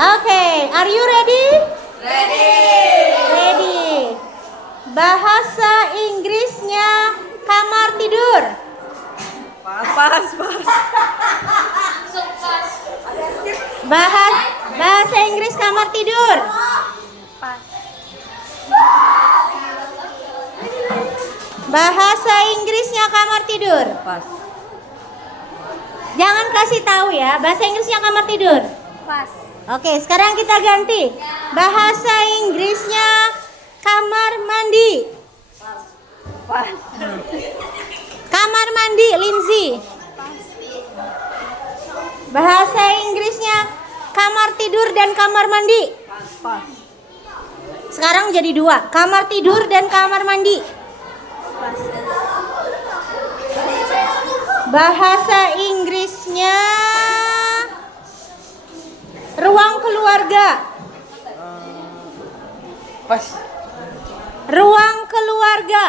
Okay, are you ready? Ready. Bahasa Inggrisnya kamar tidur. Pas. Bahasa Inggris kamar tidur. Bahasa Inggrisnya kamar tidur. Pas. Jangan kasih tahu ya, bahasa Inggrisnya kamar tidur. Pas. Oke, sekarang kita ganti. Bahasa Inggrisnya kamar mandi. Pas. Kamar mandi, Lindsay. Bahasa Inggrisnya kamar tidur dan kamar mandi. Pas. Sekarang jadi dua, kamar tidur dan kamar mandi. Bahasa Inggrisnya ruang keluarga. Pas. Ruang keluarga.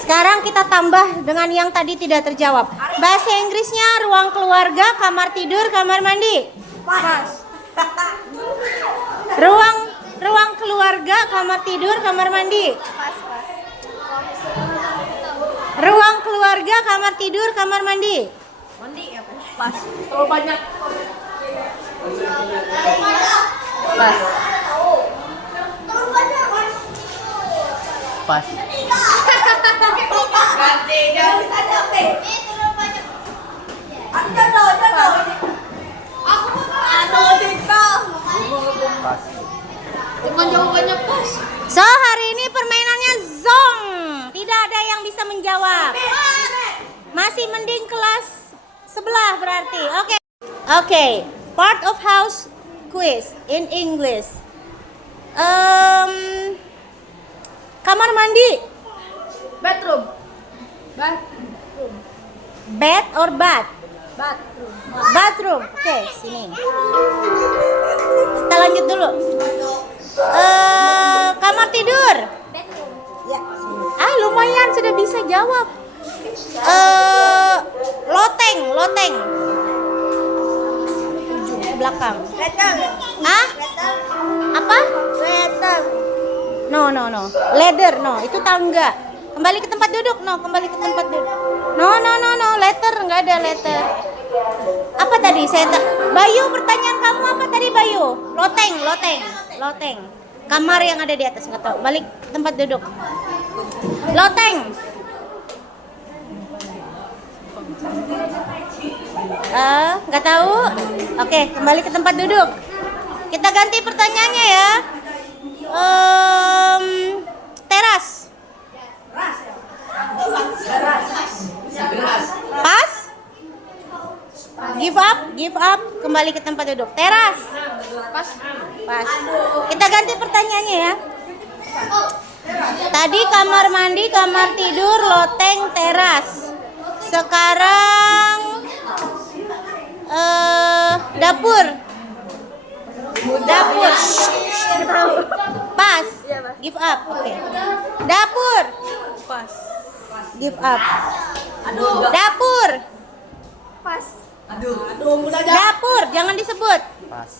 Sekarang kita tambah dengan yang tadi tidak terjawab. Bahasa Inggrisnya ruang keluarga, kamar tidur, kamar mandi. Pas. Ruang keluarga, kamar tidur, kamar mandi. Pas. Ruang keluarga, kamar tidur, kamar mandi. Mandi ya, pas. Terlalu banyak. Pas. Pas. Pas. Jawabannya pas. So, hari ini permainannya zong. Tidak ada yang bisa menjawab. Masih mending kelas sebelah berarti. Oke. Part of house quiz in English. Kamar mandi. Bathroom. Bed or bath? Bathroom. Bathroom. Oke, sini. Kita lanjut dulu. Kamar tidur. Bedroom. Ya, sini. Lumayan sudah bisa jawab. Loteng. Ujung belakang. Ah? Apa? No. Ladder, no. Itu tangga. Kembali ke tempat duduk, no. Kembali ke tempat duduk. No. Letter, nggak ada letter. Apa tadi? Bayu, pertanyaan kamu apa tadi, Bayu? Loteng. Kamar yang ada di atas, nggak tahu. Balik ke tempat duduk. Loteng. Nggak tahu. Oke, kembali ke tempat duduk. Kita ganti pertanyaannya ya. Teras. Pas? Give up. Kembali ke tempat duduk. Teras. Pas. Kita ganti pertanyaannya ya. Tadi kamar mandi, kamar tidur, loteng, teras. Sekarang dapur. Pas. Give up. Oke. Dapur. Pas. Give up. Dapur. Pas. Dapur, jangan disebut. Pas.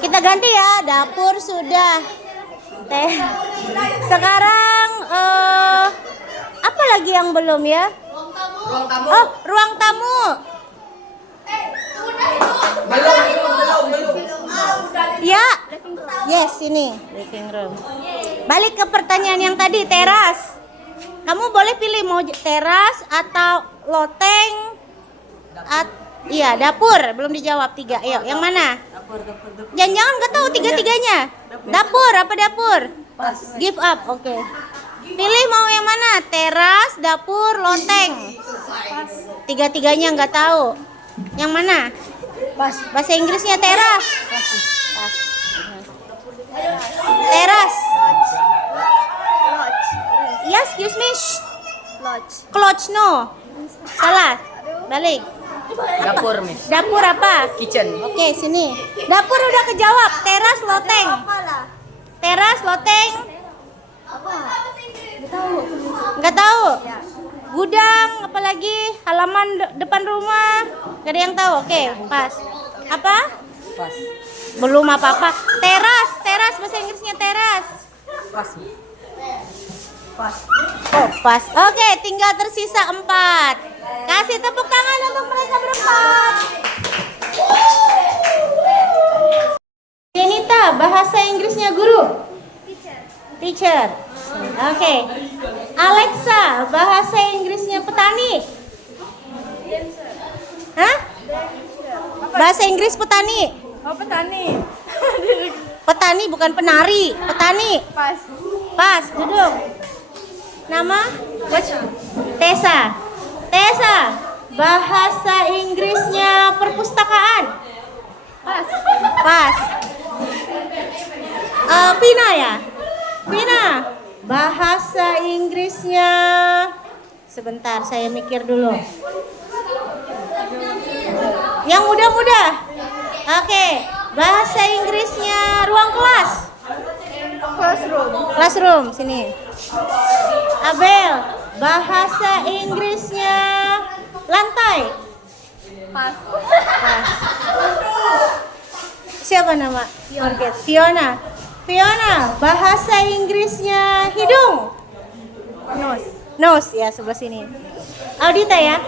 Kita ganti ya. Dapur sudah. Sekarang apa lagi yang belum ya? Ruang tamu. Oh, ruang tamu. Belum. Ya. Yes, ini living room. Balik ke pertanyaan yang tadi, teras. Kamu boleh pilih mau teras atau loteng. Iya, dapur. Belum dijawab 3. Ayo, yang mana? Dapur. Jangan nggak tahu tiga-tiganya. Dapur, apa dapur? Pas. Give up, oke. Pilih mau yang mana? Teras, dapur, loteng. Tiga-tiganya nggak tahu. Yang mana? Pas. Bahasa Inggrisnya teras. Pas. Teras. Ya, excuse me. Lodge. Clutch, no. Salah. Balik. Dapur, Miss. Dapur apa? Kitchen. Oke, sini. Dapur udah kejawab. Teras, loteng. Teras, loteng. Apa? Nggak tahu. Gudang, apalagi halaman depan rumah. Gak ada yang tahu. Oke, pas. Apa? Pas. Belum apa-apa. Teras, teras bahasa Inggrisnya teras. Pas. Pas. Oh, pas. Oke, tinggal tersisa 4. Kasih tepuk tangan untuk mereka berempat. Jenita, bahasa Inggrisnya guru. Teacher. Oke. Alexa, bahasa Inggrisnya petani. Hah? Bahasa Inggris petani. Oh, petani. Petani bukan penari, petani. Pas. Pas, duduk. Nama? Tessa. Tessa, bahasa Inggrisnya perpustakaan. Pas. Pas. Pina ya? Pina, bahasa Inggrisnya. Sebentar, saya mikir dulu. Yang mudah-mudah. Oke, bahasa Inggrisnya ruang kelas. Classroom. Classroom, sini. Abel, bahasa Inggrisnya lantai. Pas. Pas. Siapa nama? Fiona. Fiona, bahasa Inggrisnya hidung. Nose. Nose ya, sebelah sini. Audita ya.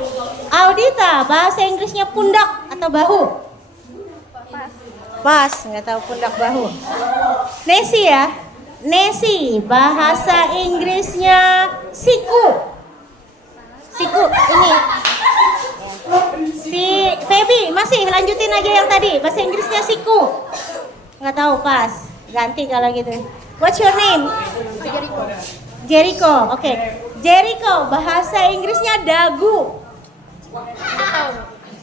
Audita, bahasa Inggrisnya pundak atau bahu. Pas. Pas, nggak tahu pundak bahu. Nesi ya. Nesi, bahasa Inggrisnya siku. Siku ini. Si Feby, masih lanjutin aja yang tadi. Bahasa Inggrisnya siku. Nggak tahu, pas. Ganti kalau gitu. What's your name? Jericho. Jericho. Oke. Jericho, bahasa Inggrisnya dagu.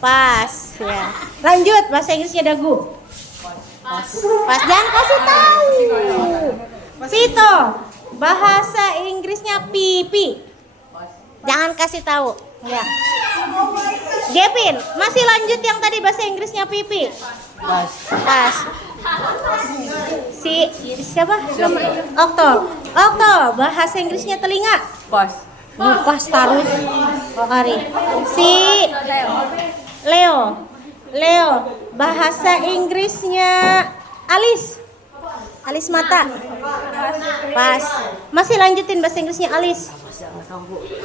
Pas ya. Lanjut, bahasa Inggrisnya dagu. Pas, jangan kasih tahu. Vito, bahasa Inggrisnya pipi. Jangan kasih tahu. Ya. Gavin, masih lanjut yang tadi bahasa Inggrisnya pipi. Pas. Pas. Si siapa? Okto. Okto, bahasa Inggrisnya telinga. Pas. Pas terus. Oh, Ari. Si Leo. Leo, bahasa Inggrisnya alis. Alis mata. Pas. Masih lanjutin bahasa Inggrisnya alis.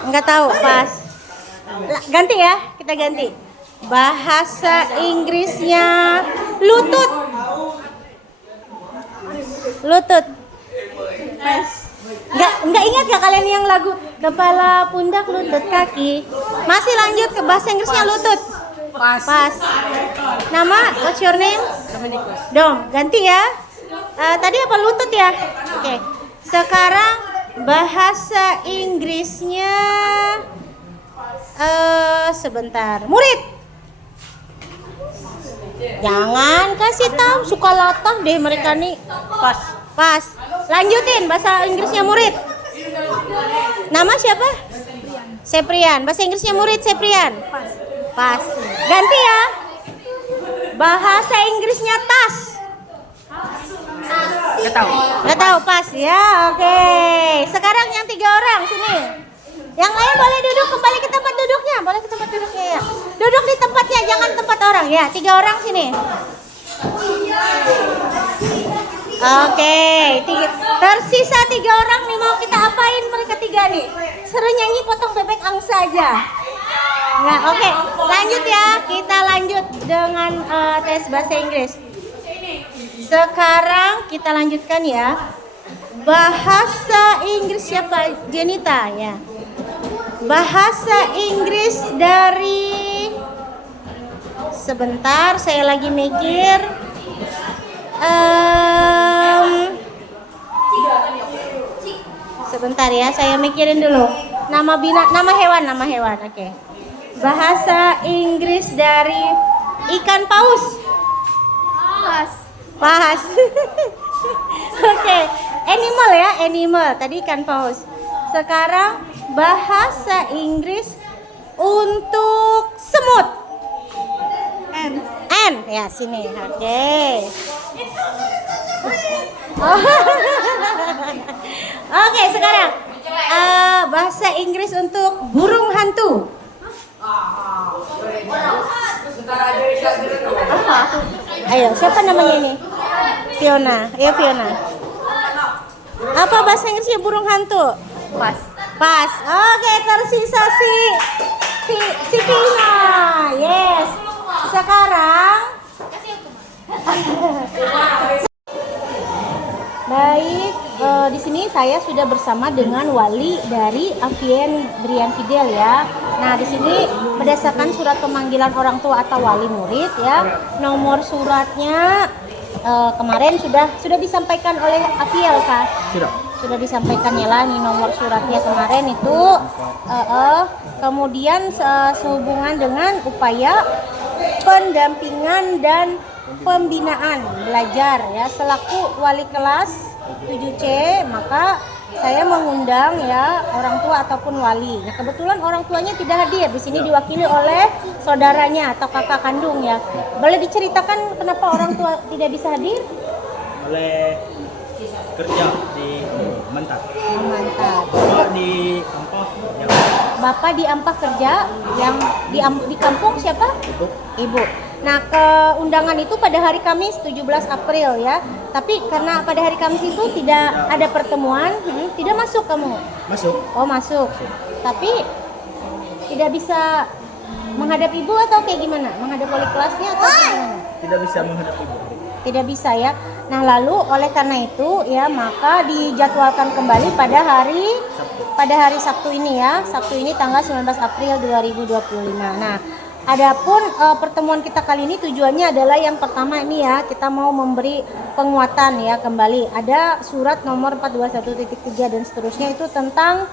Enggak tahu, pas. Ganti ya, kita ganti. Bahasa Inggrisnya lutut. Lutut. Enggak ingat ya kalian yang lagu kepala, pundak, lutut, kaki. Masih lanjut ke bahasa Inggrisnya lutut. Pas. Nama, what's your name? Dom, ganti ya. Tadi apa lutut ya? Oke. Sekarang bahasa Inggrisnya sebentar. Murid. Jangan kasih tahu, suka latah deh mereka nih. Pas. Pas. Lanjutin bahasa Inggrisnya murid. Nama siapa? Seprian. Bahasa Inggrisnya murid Seprian. Pas. Ganti ya. Bahasa Inggrisnya tas. Nggak tahu, pas ya. Oke. Sekarang yang 3 orang sini. Yang lain boleh duduk kembali ke tempat duduknya. Boleh ke tempat duduknya ya. Duduk di tempatnya, jangan tempat orang ya. 3 orang sini. Oke, tersisa 3 orang nih, mau kita apain mereka 3 nih? Seru nyanyi potong bebek angsa aja. Nah, oke. Lanjut ya. Kita lanjut dengan tes bahasa Inggris. Sekarang kita lanjutkan ya. Bahasa Inggris siapa? Jenita ya. Bahasa Inggris dari, sebentar saya lagi mikir. Sebentar ya, saya mikirin dulu. Nama hewan. Oke. Bahasa Inggris dari ikan paus. Pas. Oke. Animal ya, animal. Tadi ikan paus. Sekarang bahasa Inggris untuk semut. N ya, sini. Oke. Oke, sekarang bahasa Inggris untuk burung hantu. Ayo, siapa namanya ini? Fiona. Ya, Fiona. Apa bahasa Inggrisnya burung hantu? Pas. Pas. Oke, tersisa si Fiona. Yes. Sekarang baik, di sini saya sudah bersama dengan wali dari Avien Brian Fidel ya. Nah, di sini berdasarkan surat pemanggilan orang tua atau wali murid ya, nomor suratnya kemarin sudah disampaikan oleh Aviel Kak. Sudah disampaikan ya lah, nih nomor suratnya kemarin itu. Kemudian sehubungan dengan upaya pendampingan dan pembinaan belajar ya selaku wali kelas 7C, maka saya mengundang ya orang tua ataupun wali. Nah, kebetulan orang tuanya tidak hadir di sini, diwakili oleh saudaranya atau kakak kandung ya. Boleh diceritakan kenapa orang tua tidak bisa hadir? Oleh kerja di Mantap. Mantap. Bapak di Ampah. Bapak di Ampah kerja, yang di kampung siapa? Ibu. Nah, keundangan itu pada hari Kamis 17 April ya. Tapi karena pada hari Kamis itu tidak ada pertemuan, tidak masuk kamu. Masuk. Oh, masuk. Tapi tidak bisa menghadap ibu atau kayak gimana? Menghadap wali kelasnya atau gimana? Tidak bisa menghadap ibu. Tidak bisa ya. Nah, lalu oleh karena itu ya, maka dijadwalkan kembali pada hari Sabtu ini ya. Sabtu ini tanggal 19 April 2025. Nah, adapun pertemuan kita kali ini tujuannya adalah yang pertama ini ya, kita mau memberi penguatan ya kembali. Ada surat nomor 421.3 dan seterusnya itu tentang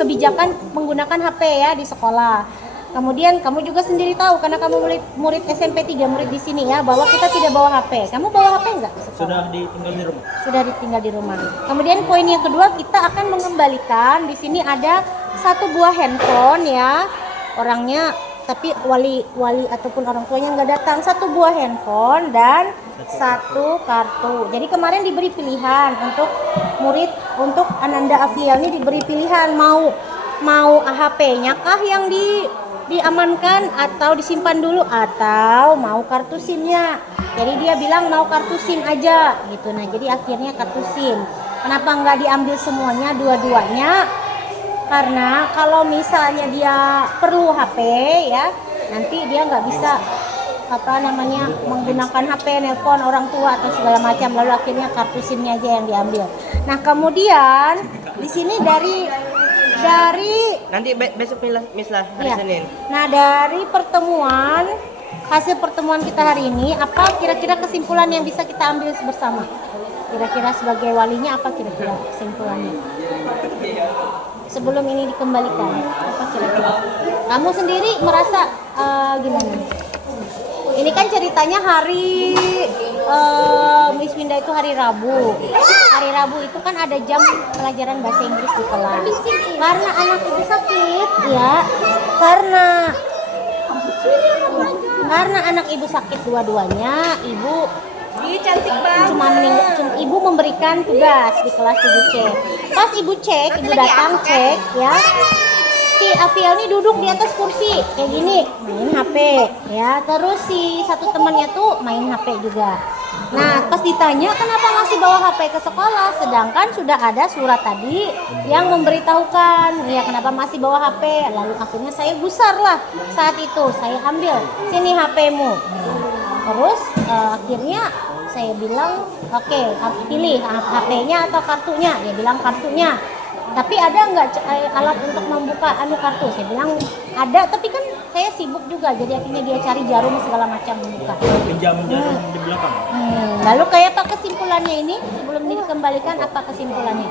kebijakan menggunakan HP ya di sekolah. Kemudian kamu juga sendiri tahu karena kamu murid SMP 3, murid di sini ya, bahwa kita tidak bawa HP. Kamu bawa HP enggak? Sudah ditinggal di rumah. Sudah ditinggal di rumah. Kemudian poin yang kedua, kita akan mengembalikan, di sini ada satu buah handphone ya. Orangnya tapi wali ataupun orang tuanya nggak datang, satu buah handphone dan satu kartu. Jadi kemarin diberi pilihan untuk murid, untuk Ananda Aviel ini diberi pilihan mau HP-nya kah yang diamankan atau disimpan dulu, atau mau kartu SIM-nya. Jadi dia bilang mau kartu SIM aja gitu. Nah, jadi akhirnya kartu SIM. Kenapa nggak diambil semuanya, dua-duanya? Karena kalau misalnya dia perlu HP ya, nanti dia nggak bisa menggunakan HP, nelpon orang tua atau segala macam, lalu akhirnya kartu SIM-nya aja yang diambil. Nah, kemudian di sini dari Nanti besok mislah hari ya. Senin. Nah, dari hasil pertemuan kita hari ini, apa kira-kira kesimpulan yang bisa kita ambil bersama? Kira-kira sebagai walinya apa kira-kira kesimpulannya? Sebelum ini dikembalikan, apa kira-kira? Kamu sendiri merasa gimana? Ini kan ceritanya hari Miss Winda itu hari Rabu. Hari Rabu itu kan ada jam pelajaran bahasa Inggris di kelas. Karena anak ibu sakit, ya. Karena anak ibu sakit dua-duanya, ibu Cantik banget. ibu memberikan tugas di kelas 7C. Pas ibu datang cek ya. Si Aviel ini duduk di atas kursi kayak gini, main HP ya. Terus si satu temannya tuh main HP juga. Nah, pas ditanya kenapa masih bawa HP ke sekolah, sedangkan sudah ada surat tadi yang memberitahukan ya kenapa masih bawa HP. Lalu akhirnya saya gusar lah saat itu, saya ambil, sini HP-mu. Terus akhirnya saya bilang oke, pilih HP-nya atau kartunya. Dia bilang kartunya. Tapi ada nggak alat untuk membuka kartu? Saya bilang ada, tapi kan saya sibuk juga, jadi akhirnya dia cari jarum segala macam membuka. Pinjam jarum di belakang. Lalu kayak apa kesimpulannya ini? Sebelum dikembalikan, apa kesimpulannya?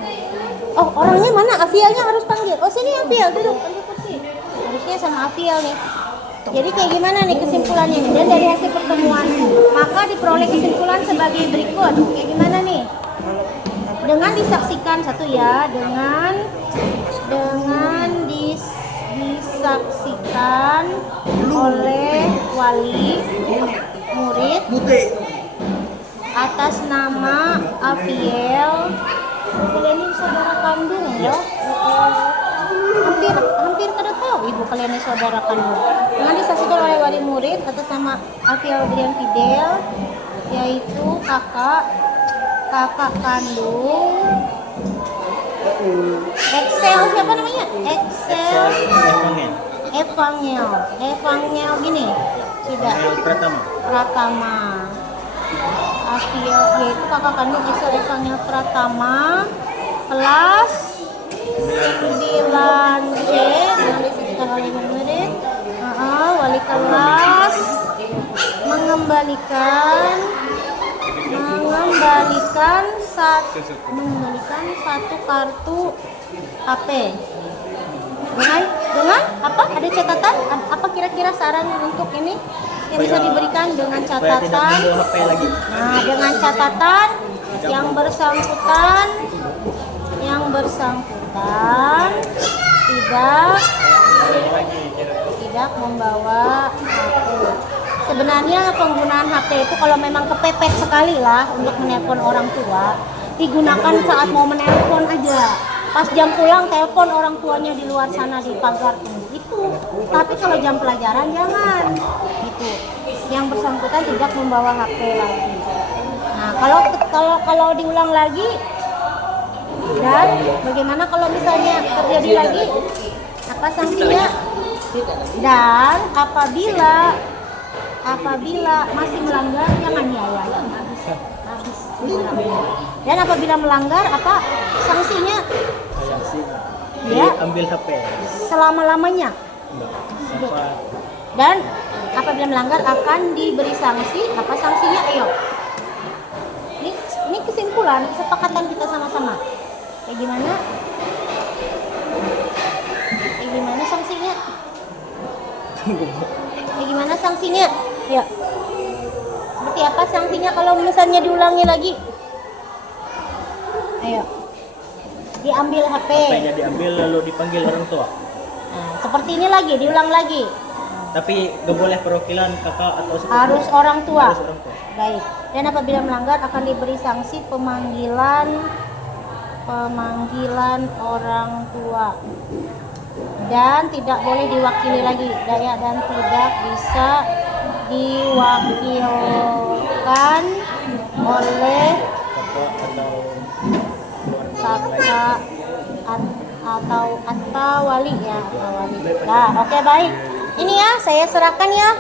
Oh, orangnya mana? Avielnya harus panggil. Oh, sini Aviel, duduk ambil kursi. Harusnya sama Aviel nih. Jadi kayak gimana nih kesimpulannya? Dan dari hasil pertemuan, maka diperoleh kesimpulan sebagai berikut. Kayak gimana nih? Dengan disaksikan satu ya, dengan disaksikan oleh wali murid atas nama Aviel Kalian ini saudara kandung ya? Hampir kada tahu ibu kalian ini saudara kandung. Dengan disaksikan oleh wali murid atas nama Alfia Adrian Fidel, yaitu kakak kandung Excel, siapa namanya? Excel Evangel gini sudah Pratama Alfia, yaitu kakak kandung Excel Evangel Pratama, kelas 9C dengan disaksikan oleh murid. Wali kelas mengembalikan satu kartu HP dengan apa, ada catatan apa kira-kira saran untuk ini yang bisa diberikan dengan catatan dengan catatan yang bersangkutan tidak membawa HP. Sebenarnya penggunaan HP itu kalau memang kepepet sekali lah untuk menelpon orang tua, digunakan saat mau menelpon aja. Pas jam pulang telepon orang tuanya di luar sana di pagar itu. Tapi kalau jam pelajaran jangan. Itu. Yang bersangkutan tidak membawa HP lagi. Nah, kalau diulang lagi, dan bagaimana kalau misalnya terjadi lagi, apa sanksinya? Dan apabila masih melanggar jangan habis. Dan apabila melanggar apa sanksinya? Ya, ambil HP. Selama-lamanya. Dan apabila melanggar akan diberi sanksi. Apa sanksinya? Ayo. Ini kesimpulan kesepakatan kita sama-sama. Kayak gimana sanksinya? Gimana sanksinya? Ya. Seperti apa sanksinya kalau misalnya diulangi lagi? Ayo. Diambil HP. HP-nya diambil lalu dipanggil orang tua. Nah, seperti ini lagi, diulang lagi. Tapi gak boleh perwakilan kakak atau sepupu. Harus orang tua. Harus orang tua. Baik. Dan apabila melanggar akan diberi sanksi pemanggilan orang tua. Dan tidak boleh diwakili lagi, dan tidak bisa diwakilkan oleh kakak atau wali ya, Nah, oke, baik. Ini ya, saya serahkan ya.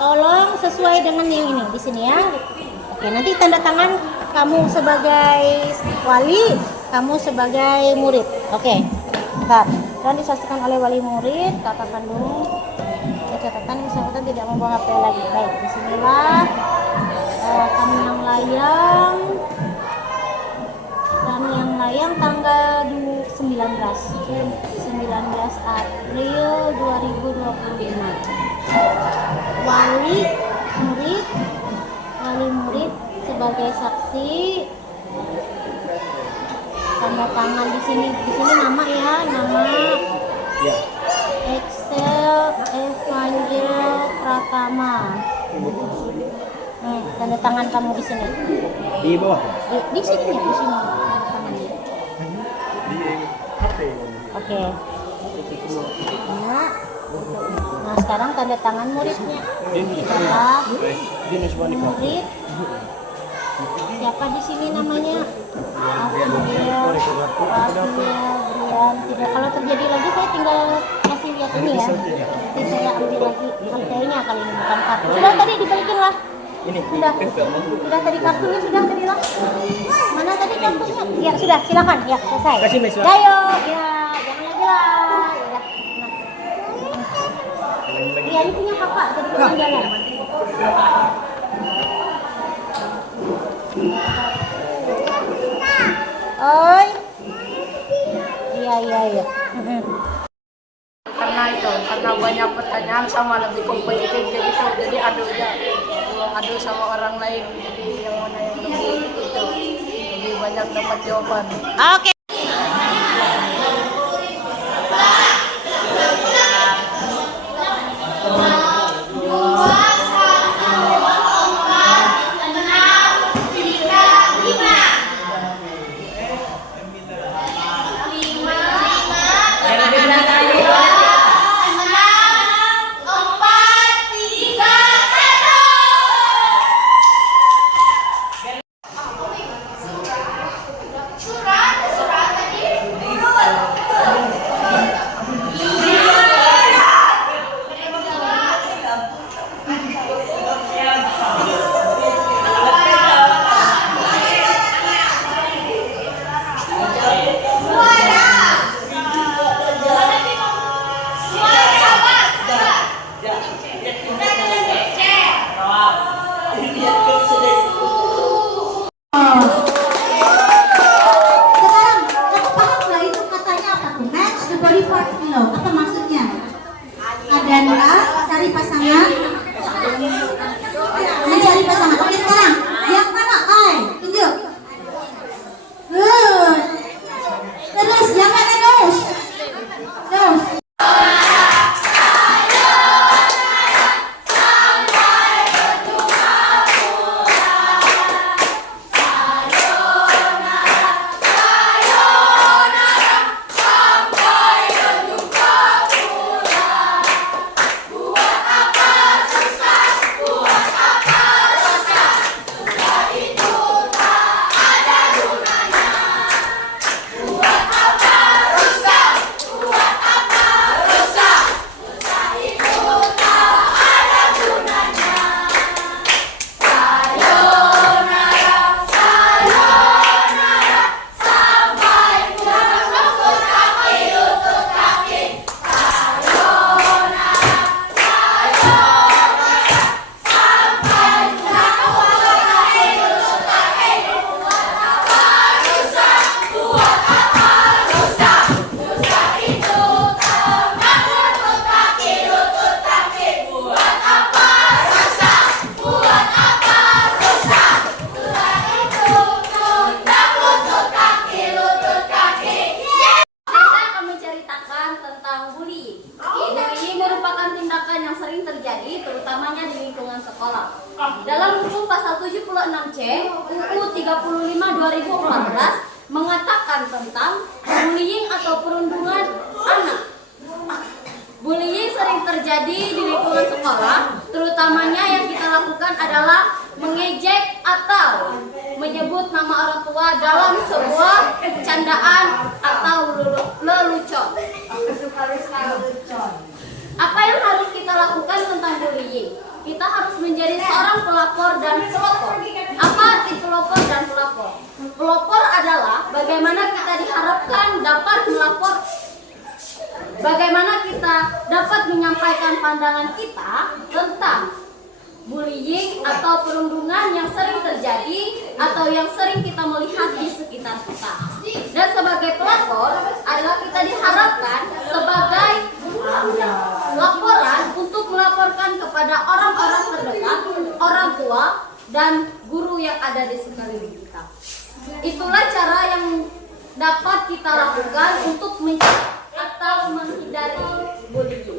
Tolong sesuai dengan yang ini di sini ya. Oke, nanti tanda tangan kamu sebagai wali, kamu sebagai murid. Oke. Bentar. Dan disaksikan oleh wali murid, kakak kandung. Catatan yang bersangkutan tidak membawa HP lagi. Baik, disinilah kami yang layang tanggal 19 April 2025. Wali murid sebagai saksi, tanda tangan di sini nama ya, Excel Evangel Pratama. Tanda tangan kamu di sini. Di bawah. Di sini ya, di sini. Tanda tangannya. Oke. Nah, sekarang tanda tangan muridnya. Murid. Siapa di sini namanya? Alfia Brian. Tidak, kalau terjadi lagi saya tinggal kasih lihat ini ya. Nanti saya ambil lagi kartunya kali ini, bukan kartu. Sudah tadi dibalikin lah. Ini Sudah tadi kartunya sudah tadi lah. Mana tadi kartunya? Ya sudah, silakan. Ya selesai. Kasih Miss. Ayo, ya jangan lagi lah. Ya ini punya kakak, jadi jangan jalan. Oi. Iya. Karena banyak pertanyaan sama lebih kompetitif jadi adu sama orang lain, jadi yang mana yang lebih banyak dapat jawaban. Oke. terutamanya di lingkungan sekolah. Dalam hukum pasal 76C UU 35/2014 mengatakan tentang bullying atau perundungan anak. Bullying sering terjadi di lingkungan sekolah, terutamanya yang kita lakukan adalah mengejek atau menyebut nama orang tua dalam sebuah candaan atau lelucon. Apa yang harus kita lakukan tentang bullying? Kita harus menjadi seorang pelapor dan pelopor. Apa arti pelopor dan pelapor? Pelopor adalah bagaimana kita diharapkan dapat melapor, bagaimana kita dapat menyampaikan pandangan kita tentang bullying atau perundungan yang sering terjadi atau yang sering kita melihat di sekitar kita. Dan sebagai pelapor adalah kita diharapkan sebagai laporan untuk melaporkan kepada orang-orang terdekat, orang tua, dan guru yang ada di sekeliling kita. Itulah cara yang dapat kita lakukan untuk mencegah atau menghindari bullying.